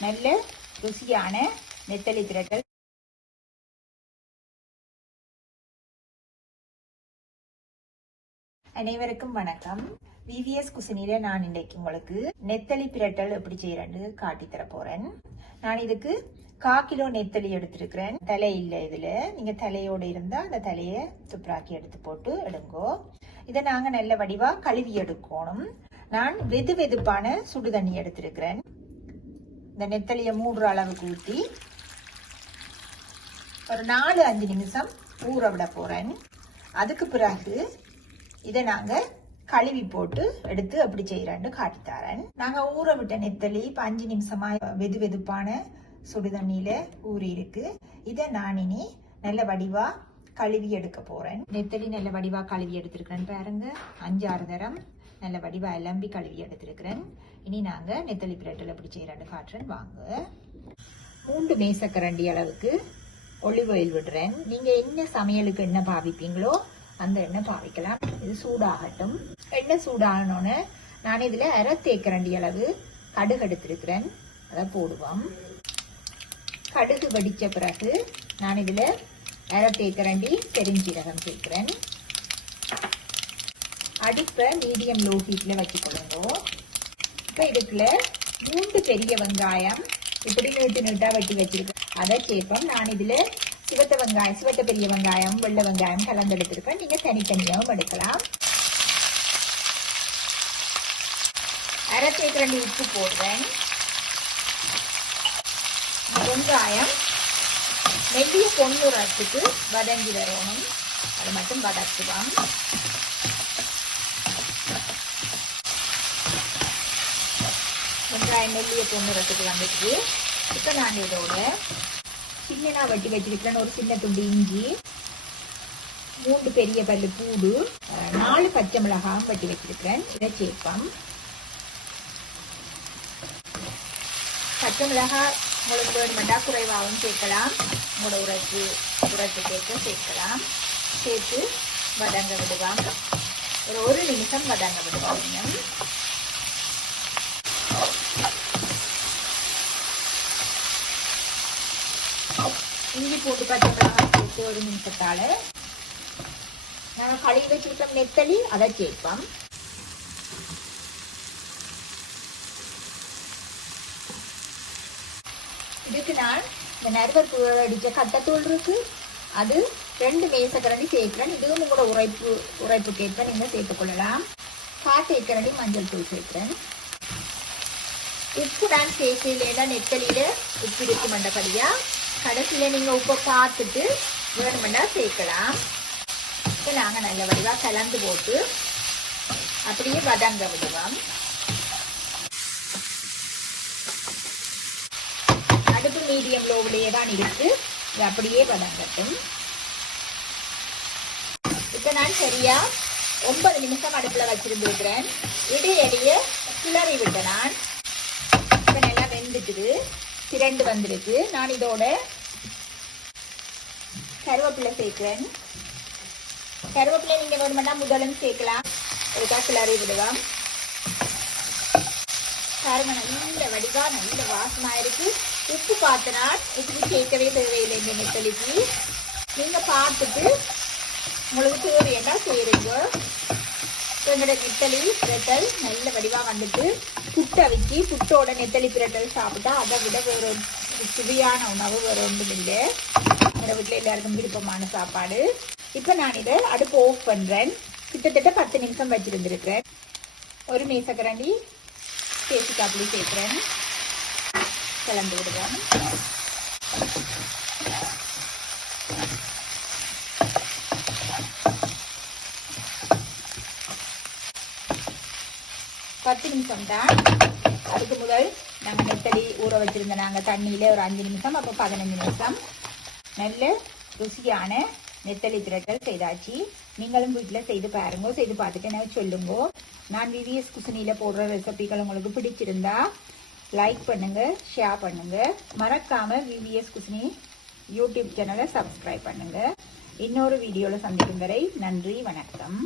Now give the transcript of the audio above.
நல்ல ருசியான நெத்தலி திரட்டல். அனைவருக்கும் வணக்கம். விவிஎஸ் குசினில நான் இன்னைக்கு உங்களுக்கு நெத்தலி பிரட்டல் எப்படி செய்யறேன்னு காட்டி தர போறேன். நான் இதுக்கு கா கிலோ நெத்தலி எடுத்திருக்கிறேன். தலை இல்லை இதுல. நீங்க தலையோட இருந்தா அந்த தலையை துப்புராக்கி எடுத்து போட்டு எடுங்கோ. இதை நாங்க நல்ல வடிவா கழுவி எடுக்கணும். நான் வெது வெதுப்பான சுடு தண்ணி எடுத்திருக்கிறேன். இந்த நெத்தலியை மூன்று அளவுக்கு ஊற்றி ஒரு நாலு அஞ்சு நிமிஷம் ஊற விட போறேன். அதுக்கு பிறகு இதை நாங்கள் கழுவி போட்டு எடுத்து அப்படி செய்யறான்னு காட்டித்தாரன் நாங்க ஊற விட்ட நெத்தலி இப்போ அஞ்சு நிமிஷமா வெது வெதுப்பான சுடு தண்ணியில ஊறி இருக்கு. இதை நான் இனி நல்ல வடிவா கழுவி எடுக்க போறேன். நெத்தலி நல்ல வடிவா கழுவி எடுத்திருக்கிறேன் பாருங்க. அஞ்சாறு தரம் நல்ல வடிவா எலம்பி கழுவி எடுத்திருக்கிறேன். இனி நாங்க நெத்தலி பிரட்டில் எப்படி செய்யறான்னு காட்டுறேன். வாங்க. மூன்று மேசக்கரண்டி அளவுக்கு ஒளிவயில் விடுறேன். நீங்க என்ன சமையலுக்கு என்ன பாவிப்பீங்களோ அந்த எண்ணெய் பாவிக்கலாம். இது சூடாகட்டும். எண்ணெய் சூடாகணுன்னு நான் இதில் அரை தேக்கரண்டி அளவு கடுகு எடுத்திருக்கிறேன். அதை போடுவோம். கடுகு வடித்த பிறகு நான் இதில் அரை தேக்கரண்டி பெருஞ்சீரகம் சேர்க்கிறேன். அடுப்பை மீடியம் லோ ஹீட்டில் வச்சுக்கொள்ளுங்க. இப்போ இதுக்குள்ள மூன்று பெரிய வெங்காயம் இப்படி நீட்டு நீட்டாக வெட்டி வச்சிருக்கேன். அதை சேர்ப்போம். நான் இதில் வெங்காயம் சிவத்த பெரிய வெங்காயம் வெள்ளை வெங்காயம் கலந்து எடுத்திருக்கேன் நீங்க தனித்தனியாகவும் எடுக்கலாம். அரை தேக்கரண்டி உப்பு போடுறேன். வெங்காயம் மெல்லிய பொன்னுரத்துக்கு வதங்கி வரணும். அது மட்டும் வதக்குவோம். வெங்காயம் மெல்லிய பொன்னுரத்துக்கு வந்துட்டு இப்போ நான் இதோட நான் வெட்டி வச்சிருக்கிறேன். ஒரு சின்ன துண்டு இஞ்சி மூன்று பெரிய பல்லு பூடு நாலு பச்சை மிளகாயும் வெட்டி வச்சிருக்கிறேன். இதை சேர்ப்போம் பச்சை மிளகாய் உங்களுக்கு வேணுமெண்டா குறைவாகவும் சேர்க்கலாம். உங்களோட உரத்து உரைப்பு கேட்க சேர்க்கலாம். சேர்த்து வதங்க விடுவாங்க. ஒரு ஒரு நிமிஷம் வதங்க விடுவாங்க இஞ்சி போட்டு பச்சை மிளகாய் சேர்த்து ஒரு நிமிஷத்தால. நாங்கள் கழுவி வச்சிருக்கோம் நெத்தலி அதை சேர்ப்போம் இதுக்கு நான் இந்த நறுவர் அடித்த கட்டத்தூள் இருக்கு. அது ரெண்டு மேசக்கரண்டி சேர்க்கிறேன் இதுவும் உங்களோட உரைப்பு உரைப்பு கேட்ப நீங்கள் சேர்த்துக்கொள்ளலாம் கால் சேர்க்கரண்டி மஞ்சள் தூள் சேர்க்கிறேன் உப்பு நான் சேர்க்கல நெத்தலியில் உப்பு இருக்கு மண்டபடியா. கடைசியில நீங்கள் உப்பை பார்த்துட்டு வேணுமெண்டா சேர்க்கலாம். இப்போ நாங்கள் நல்ல வடிவாக கலந்து போட்டு அப்படியே வதங்க விடுவோம் அடுப்பு மீடியம் லோவிலேயே தான் இருக்கு. இது அப்படியே வதங்கட்டும். இப்போ நான் சரியா ஒன்பது நிமிஷம் அடுப்புல வச்சிருந்துருக்கிறேன். இடையிடையே கிளறி விட்டேன் நான். இப்போ நல்லா வெந்துட்டுது. திரண்டு வந்திருக்கு. நான் இதோட கருவேப்பிலை சேர்க்கிறேன். கருவேப்பிலை நீங்க வேணுமெண்டா முதலும் சேர்க்கலாம். ஒருக்கா கிளறி விடுவோம். பாருங்க நல்ல வடிவா நல்ல வாசமா இருக்கு. உப்பு பார்த்தனா உப்பு சேர்க்கவே தேவையில்லை இந்த நெத்தலிக்கு. நீங்க பார்த்துட்டு உங்களுக்கு தேவையெல்லாம் செய்யறீங்க எங்களோட நெத்தலி பிரட்டல் நல்ல வடிவா வந்துட்டு புட்டை வச்சு புட்டோட நெத்தலி பிரட்டல் சாப்பிட்டா அதை விட ஒரு சுவையான உணவு வேறு ஒன்றும் இல்லை. எங்கள் வீட்டில் எல்லாருக்கும் விருப்பமான சாப்பாடு. இப்போ நான் இதை அடுப்பு ஆஃப் பண்ணுறேன் கிட்டத்தட்ட பத்து நிமிஷம் வச்சுருந்துருக்கிறேன். ஒரு மேசக்கரண்டி காப்பிலி சேர்க்குறேன். கலந்து விடுவேன் பத்து நிமிஷம் தான். அதுக்கு முதல் நாங்கள் நெத்தலி ஊற வச்சிருந்த நாங்கள் தண்ணியில் ஒரு அஞ்சு நிமிஷம் அப்போ பதினஞ்சு நிமிஷம். நல்ல ருசியான நெத்தலி திரட்டல் செய்தாச்சு. நீங்களும் வீட்டில் செய்து பாருங்க செய்து பார்த்துட்டு எனக்கு சொல்லுங்க. நான் விவிஎஸ் குசினியில் போடுற ரெசிபிகள் உங்களுக்கு பிடிச்சிருந்தா லைக் பண்ணுங்க ஷேர் பண்ணுங்க. மறக்காம விவிஎஸ் குசினி யூடியூப் சேனலை சப்ஸ்கிரைப் பண்ணுங்க. இன்னொரு வீடியோவில் சந்திக்கும் வரை நன்றி வணக்கம்.